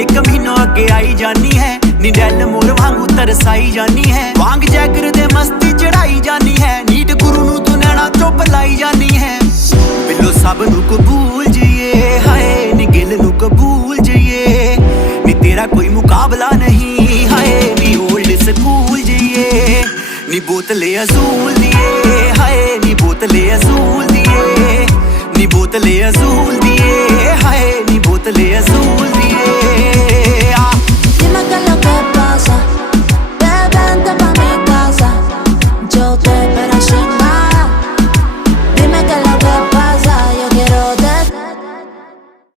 एक एक महीनों अगे आई जानी है नी डैल मोर वांगू तरसाई जानी है वांग जैगर दे मस्ती चढ़ाई जानी है नीट गुरु नू तू नैना चुप लाई जानी है बिलो सब नू कबूल जिए हाय नी गिल नू कबूल जिए नी तेरा कोई मुकाबला नहीं हाय नी ओल्ड स्कूल जिए नी बोतले असूल दिए हाय नी बोतले असूल दिए नी बोतले असूल दिए हाय नी बोतले असूल दिए